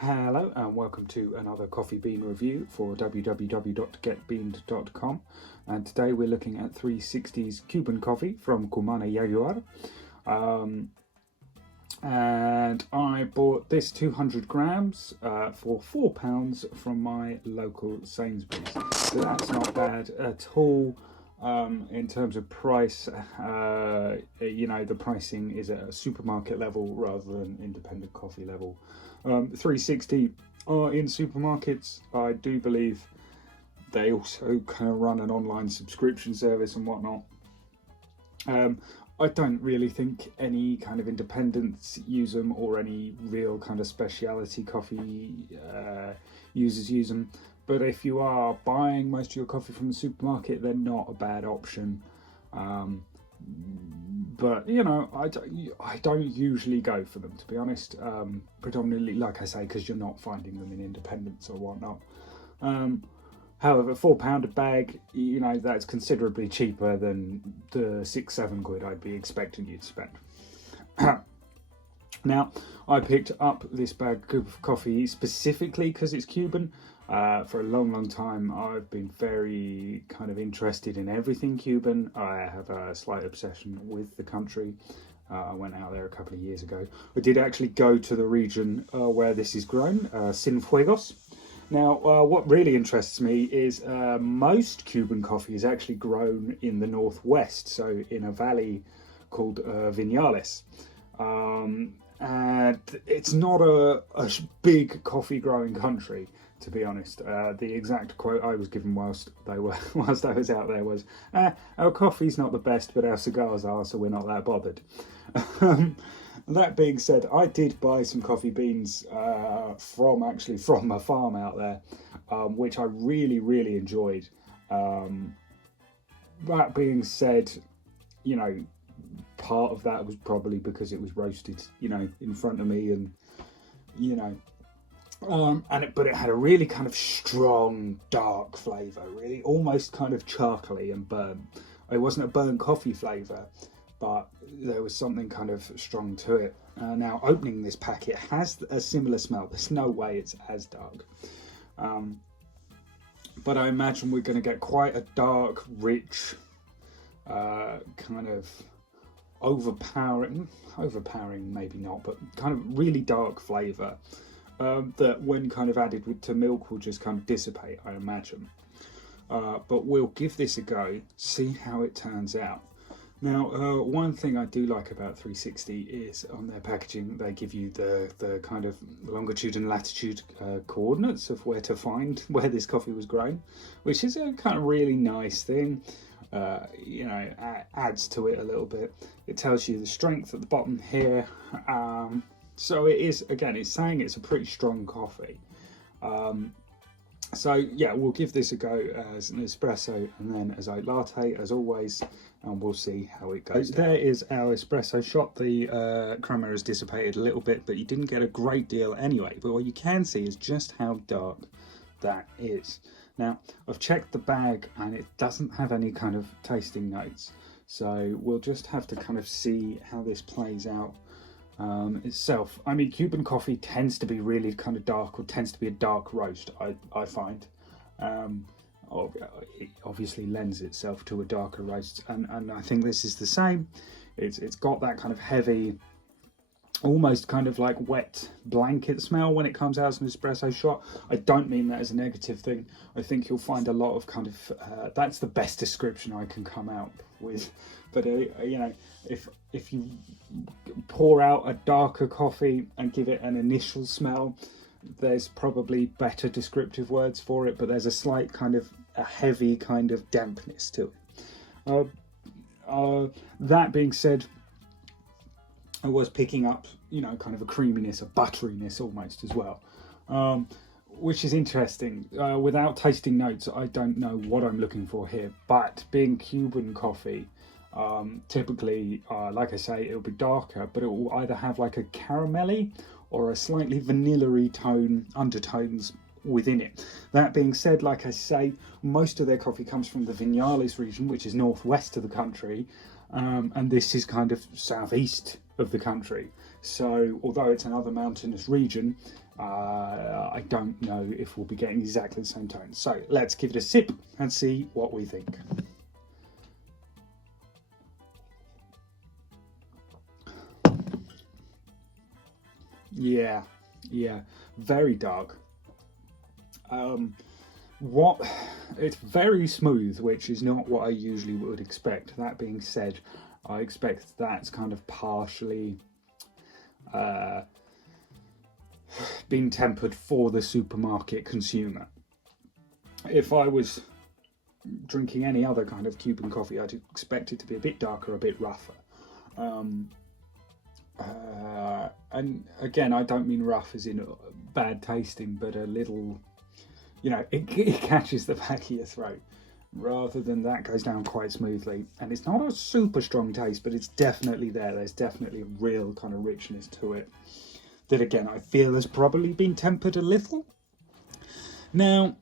Hello and welcome to another coffee bean review for www.getbeaned.com, and today we're looking at 360's Cuban coffee from Cumanyagua. And I bought this 200 grams for £4 from my local Sainsbury's, so that's not bad at all. In terms of price, the pricing is at a supermarket level rather than independent coffee level. 360 are in supermarkets. I do believe they also kind of run an online subscription service and whatnot. I don't really think any kind of independents use them, or any real kind of specialty coffee users use them. But if you are buying most of your coffee from the supermarket, they're not a bad option. But I don't usually go for them, to be honest. Predominantly, like I say, because you're not finding them in independents or whatnot. However, £4 a bag, that's considerably cheaper than the £6-7 I'd be expecting you to spend. Now, I picked up this bag of coffee specifically because it's Cuban. For a long time, I've been very kind of interested in everything Cuban. I have a slight obsession with the country. I went out there a couple of years ago. I did actually go to the region where this is grown, Cienfuegos. Now, what really interests me is most Cuban coffee is actually grown in the northwest, so in a valley called Vinales. And it's not a big coffee growing country, to be honest. The exact quote I was given whilst I was out there was, "Our coffee's not the best, but our cigars are, so we're not that bothered." That being said, I did buy some coffee beans from a farm out there, which I really enjoyed. That being said, part of that was probably because it was roasted, in front of me, and but it had a really kind of strong, dark flavour, really almost kind of charcoaly and burnt. It wasn't a burnt coffee flavour, but there was something kind of strong to it. Now, opening this packet has a similar smell. There's no way it's as dark. But I imagine we're going to get quite a dark, rich, kind of overpowering maybe not, but kind of really dark flavour that when kind of added to milk will just kind of dissipate, I imagine. But we'll give this a go, see how it turns out. Now, one thing I do like about 360 is on their packaging, they give you the kind of longitude and latitude coordinates of where to find where this coffee was grown, which is a kind of really nice thing. Adds to it a little bit. It tells you the strength at the bottom here. So it is, again, it's saying it's a pretty strong coffee. So yeah, we'll give this a go as an espresso and then as a latte, as always, and we'll see how it goes. There is our espresso shot. The crema has dissipated a little bit, but you didn't get a great deal anyway. But what you can see is just how dark that is. Now, I've checked the bag and it doesn't have any kind of tasting notes. So we'll just have to kind of see how this plays out itself. I mean, Cuban coffee tends to be really kind of dark, or tends to be a dark roast, I find. It obviously lends itself to a darker roast. And I think this is the same. It's got that kind of heavy, almost kind of like wet blanket smell when it comes out as an espresso shot. I don't mean that as a negative thing. I think you'll find a lot of kind of that's the best description I can come out with. But if you pour out a darker coffee and give it an initial smell, there's probably better descriptive words for it, but there's a slight kind of a heavy kind of dampness to it. That being said, I was picking up, kind of a creaminess, a butteriness almost as well, which is interesting. Without tasting notes, I don't know what I'm looking for here, but being Cuban coffee, typically, like I say, it'll be darker, but it will either have like a caramelly or a slightly vanilla-y undertones within it. That being said, like I say, most of their coffee comes from the Vinales region, which is northwest of the country, and this is kind of southeast of the country. So although it's another mountainous region, I don't know if we'll be getting exactly the same tone. So let's give it a sip and see what we think. Yeah, very dark. It's very smooth, which is not what I usually would expect. That being said, I expect that's kind of partially been tempered for the supermarket consumer. If I was drinking any other kind of Cuban coffee, I'd expect it to be a bit darker, a bit rougher. And again, I don't mean rough as in bad tasting, but a little, it catches the back of your throat. Rather than that, goes down quite smoothly. And it's not a super strong taste, but it's definitely there. There's definitely a real kind of richness to it. That again, I feel has probably been tempered a little. Now,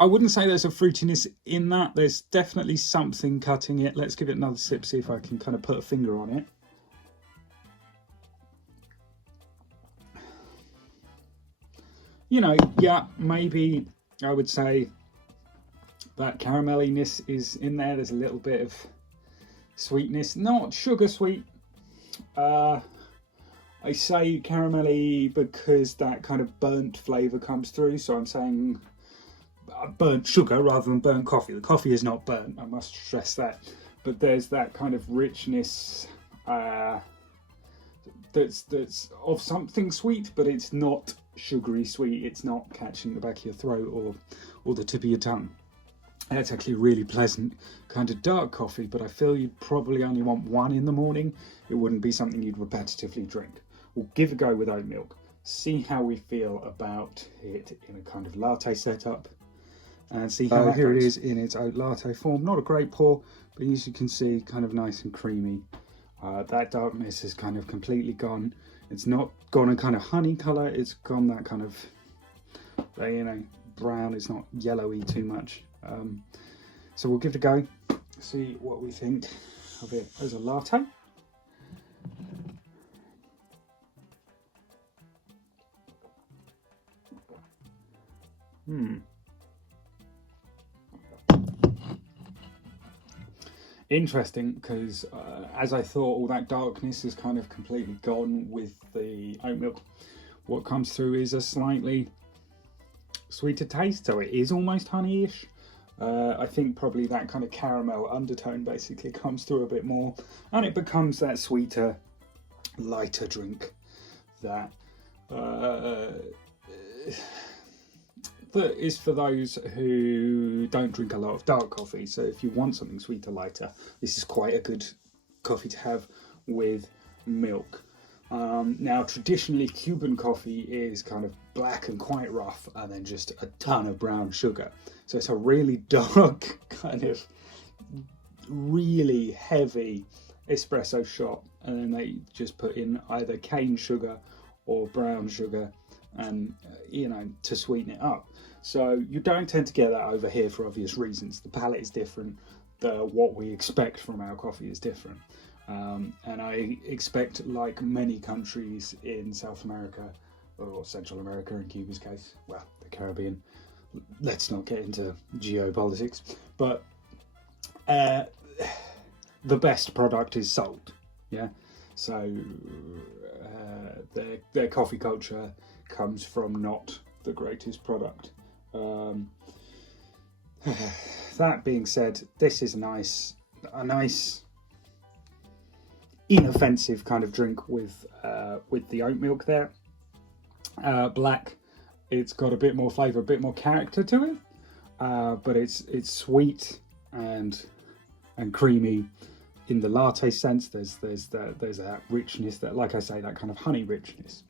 I wouldn't say there's a fruitiness in that. There's definitely something cutting it. Let's give it another sip, see if I can kind of put a finger on it. Yeah, maybe I would say that caramelliness is in there. There's a little bit of sweetness, not sugar sweet. I say caramelly because that kind of burnt flavour comes through. So I'm saying burnt sugar rather than burnt coffee. The coffee is not burnt, I must stress that. But there's that kind of richness that's of something sweet, but it's not sugary sweet. It's not catching the back of your throat or the tip of your tongue. And it's actually a really pleasant kind of dark coffee, but I feel you'd probably only want one in the morning. It wouldn't be something you'd repetitively drink. We'll give a go with oat milk, see how we feel about it in a kind of latte setup, and see how here it is in its oat latte form. Not a great pour, but as you can see, kind of nice and creamy. That darkness is kind of completely gone. It's not gone a kind of honey colour, it's gone that kind of, brown. It's not yellowy too much. So we'll give it a go, see what we think of it as a latte. Interesting, because as I thought, all that darkness is kind of completely gone with the oat milk. What comes through is a slightly sweeter taste, so it is almost honey-ish. I think probably that kind of caramel undertone basically comes through a bit more, and it becomes that sweeter, lighter drink that that is for those who don't drink a lot of dark coffee. So if you want something sweeter, lighter, this is quite a good coffee to have with milk. Now, traditionally, Cuban coffee is kind of black and quite rough, and then just a ton of brown sugar. So it's a really dark, kind of really heavy espresso shot, and then they just put in either cane sugar or brown sugar, and to sweeten it up. So you don't tend to get that over here for obvious reasons. The palate is different. What we expect from our coffee is different. And I expect, like many countries in South America, or Central America in Cuba's case, well, the Caribbean, let's not get into geopolitics, but the best product is sold, yeah? So their coffee culture comes from not the greatest product. That being said, this is a nice inoffensive kind of drink with the oat milk there. Black, it's got a bit more flavour, a bit more character to it, but it's sweet and creamy in the latte sense. There's that richness, that, like I say, that kind of honey richness.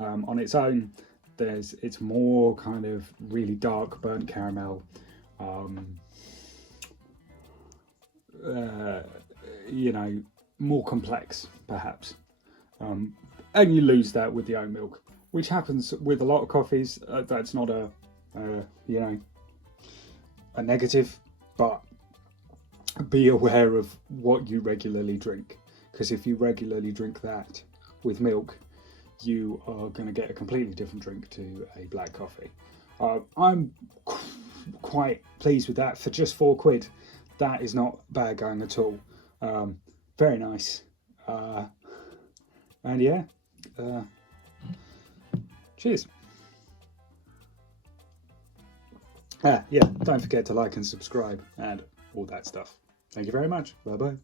On its own, it's more kind of really dark burnt caramel. More complex, perhaps. And you lose that with the oat milk, which happens with a lot of coffees. That's not a negative, but be aware of what you regularly drink, because if you regularly drink that with milk, you are going to get a completely different drink to a black coffee. I'm quite pleased with that for just £4. That is not bad going at all. Very nice. And yeah, cheers. Yeah, don't forget to like and subscribe and all that stuff. Thank you very much. Bye bye.